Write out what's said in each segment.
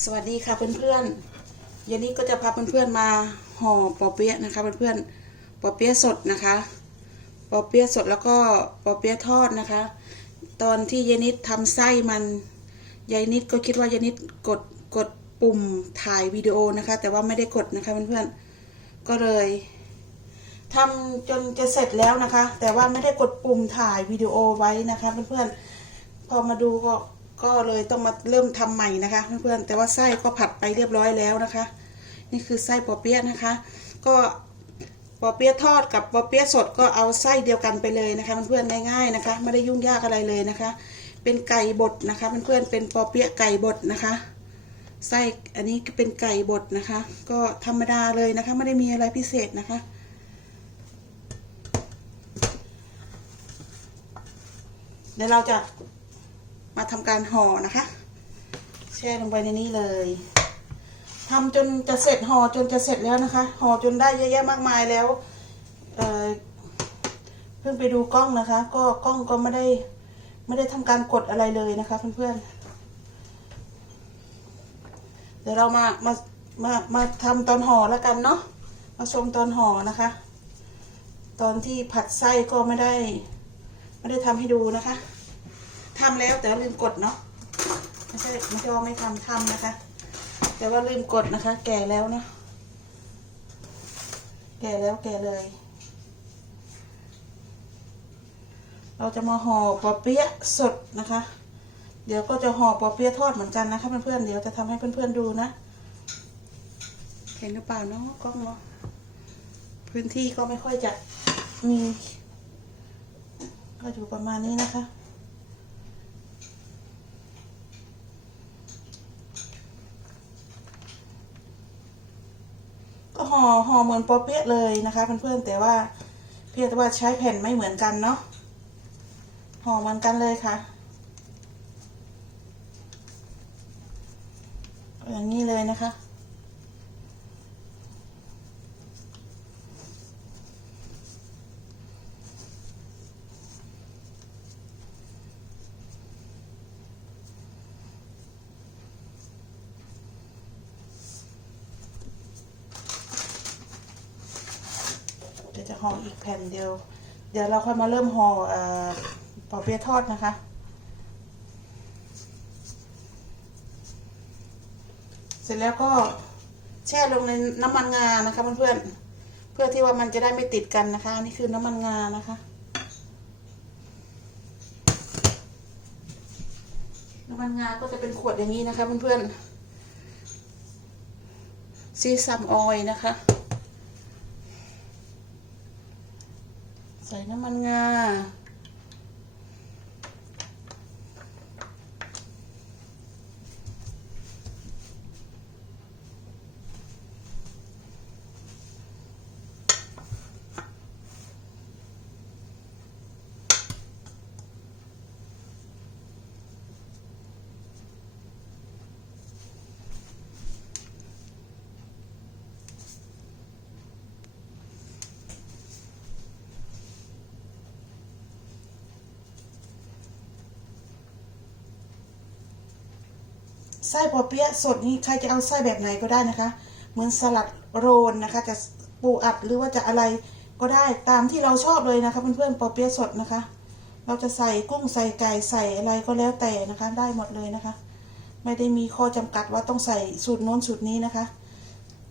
สวัสดีค่ะเพื่อนๆเย็นนี้ก็จะพาเพื่อนๆมาห่อปอเปี๊ยะนะคะเพื่อนๆปอเปี๊ยะสดนะคะปอเปี๊ยะสดแล้วก็ปอเปี๊ยะทอดนะคะ ตอนที่เยนิดทำไส้มันยายนิดก็คิดว่ายายนิดกดกดปุ่มถ่ายวิดีโอนะคะ แต่ว่าไม่ได้กดนะคะเพื่อนๆก็เลยทำจนจะเสร็จแล้วนะคะ แต่ว่าไม่ได้กดปุ่มถ่ายวิดีโอไว้นะคะเพื่อนๆพอมาดูก็ ก็เลยต้องมาเริ่มทำใหม่นะคะ เพื่อนๆแต่ว่าไส้ก็ผัดไปเรียบร้อยแล้วนะคะ นี่คือไส้ปอเปี๊ยะนะคะ ก็ปอเปี๊ยะทอดกับปอเปี๊ยะสดก็เอาไส้เดียวกันไปเลยนะคะเพื่อนๆง่ายๆนะคะ ไม่ได้ยุ่งยากอะไรเลยนะคะ เป็นไก่บดนะคะเพื่อนๆเป็นปอเปี๊ยะไก่บดนะคะไส้อันนี้เป็นไก่บดนะคะ ก็ธรรมดาเลยนะคะไม่ได้มีอะไรพิเศษนะคะเดี๋ยวเราจะ มาทำการห่อนะคะ แช่ลงไปในนี้เลยทำจนจะเสร็จห่อจนจะเสร็จแล้วนะคะห่อจนได้เยอะแยะมากมายแล้วเออเพิ่งไปดูกล้องนะคะ ก็กล้องก็ไม่ได้ไม่ได้ทำการกดอะไรเลยนะคะเพื่อนๆเดี๋ยวเรามามามามาทำตอนห่อแล้วกันเนาะมาชมตอนห่อนะคะ ตอนที่ผัดไส้ก็ไม่ได้ ไม่ได้ทำให้ดูนะคะ ทำแล้วแต่ว่าลืมกดเนาะไม่ใช่ไม่ใช่ว่าไม่ทำทำนะคะ แต่ว่าลืมกดนะคะ แก่แล้วนะแก่แล้วแก่เลย เราจะมาห่อปอเปี๊ยะสดนะคะ เดี๋ยวก็จะห่อปอเปี๊ยะทอดเหมือนกันนะคะเพื่อนๆเดี๋ยวจะทำให้เพื่อนๆดูนะ เห็นหรือเปล่าเนาะกล้องเนาะพื้นที่ก็ไม่ค่อยจะมี ก็อยู่ประมาณนี้นะคะ ก็ห่อห่อ เหมือนปอเปี๊ยะเลยนะคะเพื่อนๆแต่ว่าเพียงแต่ว่าใช้แผ่นไม่เหมือนกันเนาะห่อเหมือนกันเลยค่ะอย่างนี้เลยนะคะ เดี๋ยวจะ ห่ออีกแผ่นเดียว เดี๋ยวเราค่อยมาเริ่มห่อเอ่อปอเปี๊ยะทอดนะคะ เสร็จแล้วก็แช่ลงในน้ำมันงานะคะเพื่อนๆเพื่อที่ว่ามันจะได้ไม่ติดกันนะคะ นี่คือน้ำมันงานะคะน้ำมันงาก็จะเป็นขวดอย่างนี้นะคะเพื่อนๆซีซัมออยนะคะ ใส่น้ ไส้ปอเปี๊ยะสดนี้ใครจะเอาไส้แบบไหนก็ได้นะคะ เหมือนสลัดโรลนะคะ จะปูอัดหรือว่าจะอะไรก็ได้ตามที่เราชอบเลยนะคะเพื่อนๆปอเปี๊ยะสดนะคะ เราจะใส่กุ้งใส่ไก่ใส่อะไรก็แล้วแต่นะคะ ได้หมดเลยนะคะ ไม่ได้มีข้อจำกัดว่าต้องใส่สูตรโน้นสูตรนี้นะคะ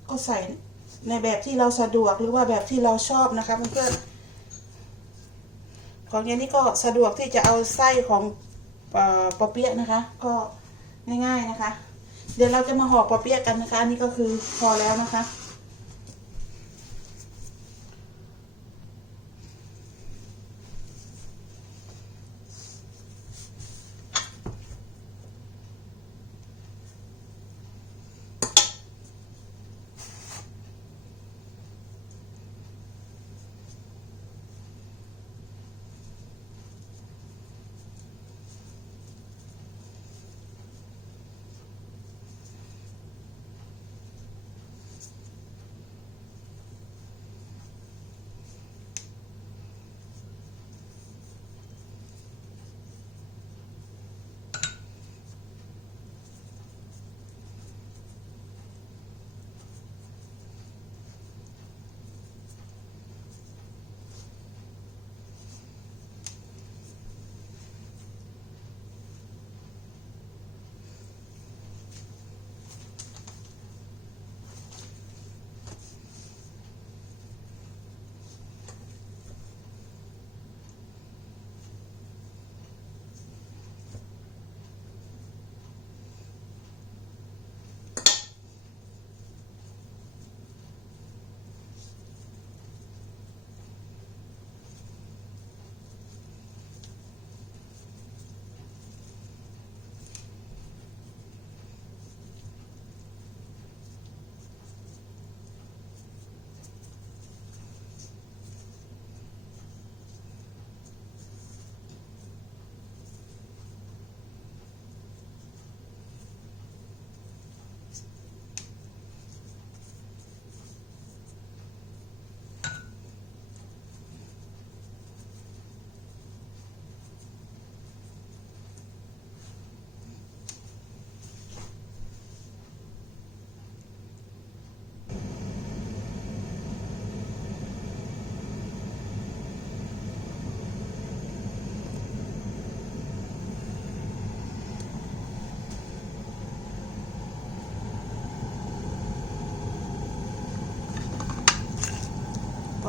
ก็ใส่ในแบบที่เราสะดวกหรือว่าแบบที่เราชอบนะคะเพื่อนๆของเย็นนี้ก็สะดวกที่จะเอาไส้ของปอเปี๊ยะนะคะ ก็ ง่ายๆนะคะ เดี๋ยวเราจะมาห่อปอเปี๊ยะกันนะคะ นี่ก็คือพอแล้วนะคะ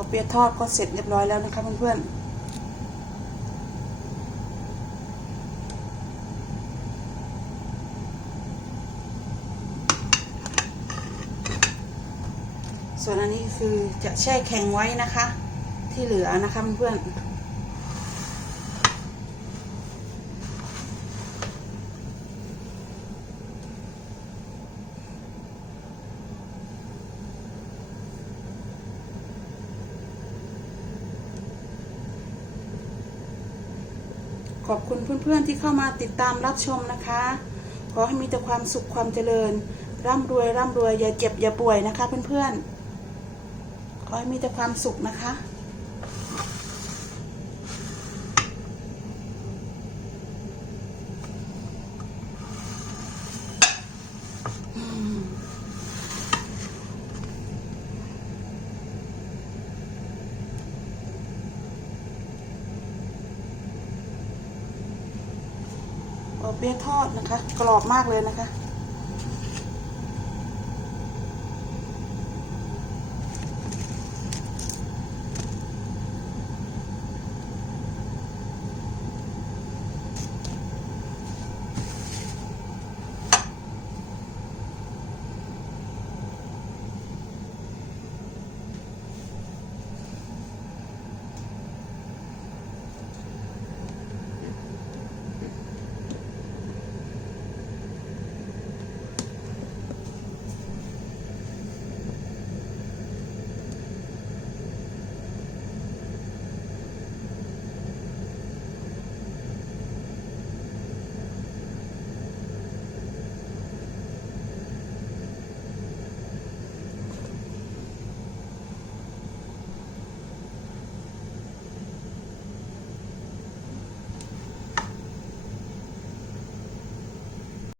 เปี๊ยะทอดก็เสร็จเรียบร้อยแล้วนะคะเพื่อนๆส่วนอันนี้คือจะแช่แข็งไว้นะคะ ที่เหลือนะคะเพื่อนๆ ขอบคุณเพื่อนๆที่เข้ามาติดตามรับชมนะคะ ขอให้มีแต่ความสุขความเจริญ ร่ำรวยร่ำรวยอย่าเจ็บอย่าป่วยนะคะ เพื่อนๆขอให้มีแต่ความสุขนะคะ เปี๊ยะทอดนะคะ กรอบมากเลยนะคะ